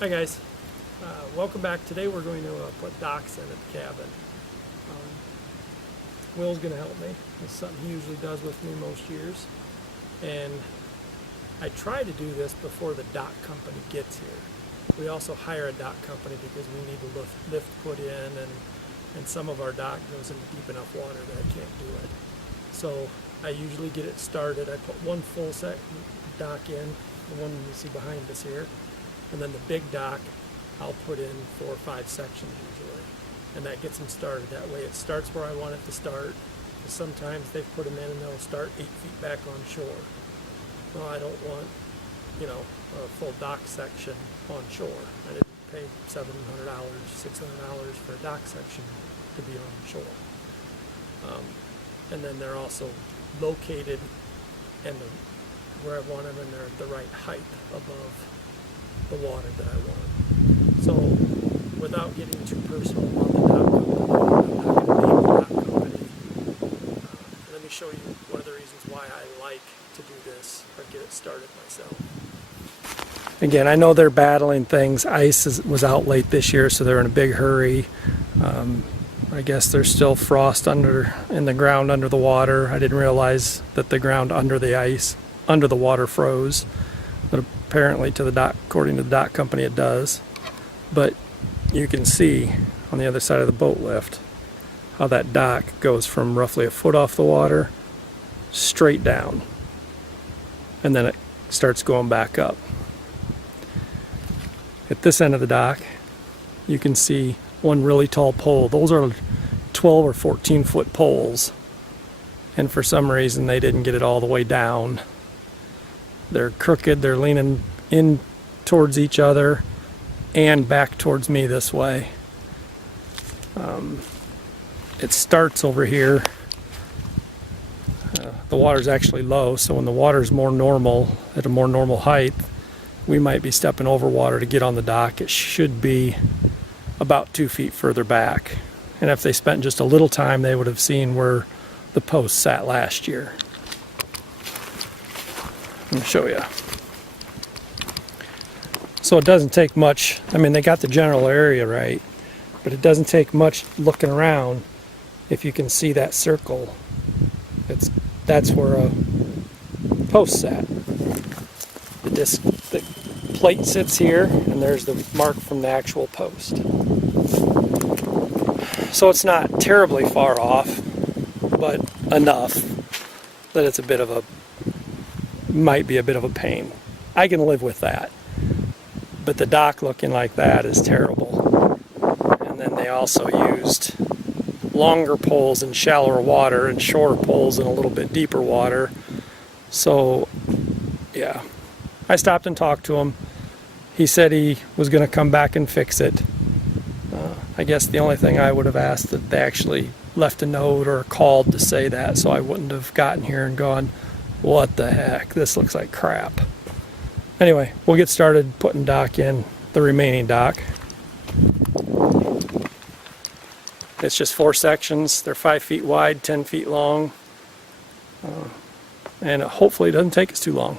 Hi guys, welcome back. Today we're going to put docks in at the cabin. Will's going to help me. It's something he usually does with me most years. And I try to do this before the dock company gets here. We also hire a dock company because we need to lift put in, and some of our dock goes into deep enough water that I can't do it. So I usually get it started. I put one full set dock in, the one you see behind us here. And then the big dock, I'll put in 4 or 5 sections usually. And that gets them started. That way it starts where I want it to start. Because sometimes they've put them in and they'll start 8 feet back on shore. Well, I don't want, a full dock section on shore. I didn't pay $700, $600 for a dock section to be on shore. And then they're also located where I want them, and they're at the right height above the water that I want. So without getting too personal on the dock company, I'm not going to name the dock company. Let me show you one of the reasons why I like to do this or get it started myself. Again, I know they're battling things. Ice was out late this year, so they're in a big hurry. I guess there's still frost in the ground under the water. I didn't realize that the ground under the water froze. But apparently according to the dock company, it does. But you can see on the other side of the boat lift how that dock goes from roughly a foot off the water straight down. And then it starts going back up. At this end of the dock, you can see one really tall pole. Those are 12 or 14 foot poles. And for some reason, they didn't get it all the way down. They're crooked, they're leaning in towards each other and back towards me this way. It starts over here. The water's actually low, so when the water's more normal, at a more normal height, we might be stepping over water to get on the dock. It should be about 2 feet further back. And if they spent just a little time, they would have seen where the post sat last year. Let me show you. So it doesn't take much. I mean, they got the general area right, but it doesn't take much looking around if you can see that circle. That's where a post sat. The plate sits here, and there's the mark from the actual post. So it's not terribly far off, but enough that it's might be a bit of a pain. I can live with that. But the dock looking like that is terrible. And then they also used longer poles in shallower water and shorter poles in a little bit deeper water. So, yeah. I stopped and talked to him. He said he was going to come back and fix it. I guess the only thing I would have asked that they actually left a note or called to say that, so I wouldn't have gotten here and gone, what the heck, this looks like crap. Anyway, we'll get started putting dock in, the remaining dock. It's just 4 sections. They're 5 feet wide, 10 feet long. And hopefully it doesn't take us too long.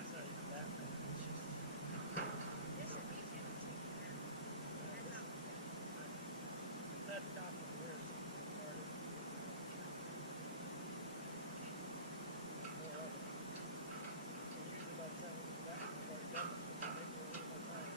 That's not even that bad. It's just that top of there is started. More of it. So usually by the time we get to that, I've already done it. So maybe we're a little more time.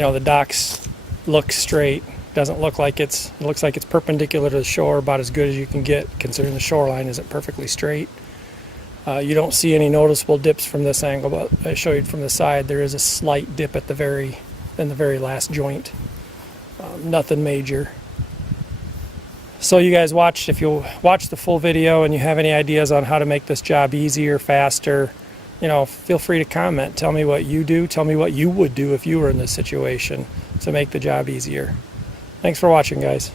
The docks look straight. Doesn't look like it looks like it's perpendicular to the shore, about as good as you can get considering the shoreline isn't perfectly straight. You don't see any noticeable dips from this angle, but I show you from the side there is a slight dip at the very last joint. Nothing major. So you guys watched, if you watch the full video and you have any ideas on how to make this job easier, faster, feel free to comment. Tell me what you do. Tell me what you would do if you were in this situation to make the job easier. Thanks for watching, guys.